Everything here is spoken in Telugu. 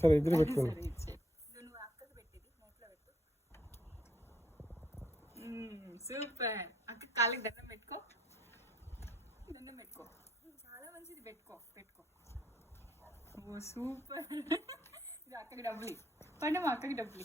సరే ఇద్దరు పెట్టుకోండి. నువ్వు అక్కకి పెట్టేది నోట్లో పెట్టు. సూపర్. అక్క కాళ్ళకి దండం పెట్టుకో, దండం పెట్టుకో. చాలా మంచిది. పెట్టుకో పెట్టుకో. ఓ సూపర్. అక్కకి డబ్బులు పండు, మా అక్కకి డబ్బులు.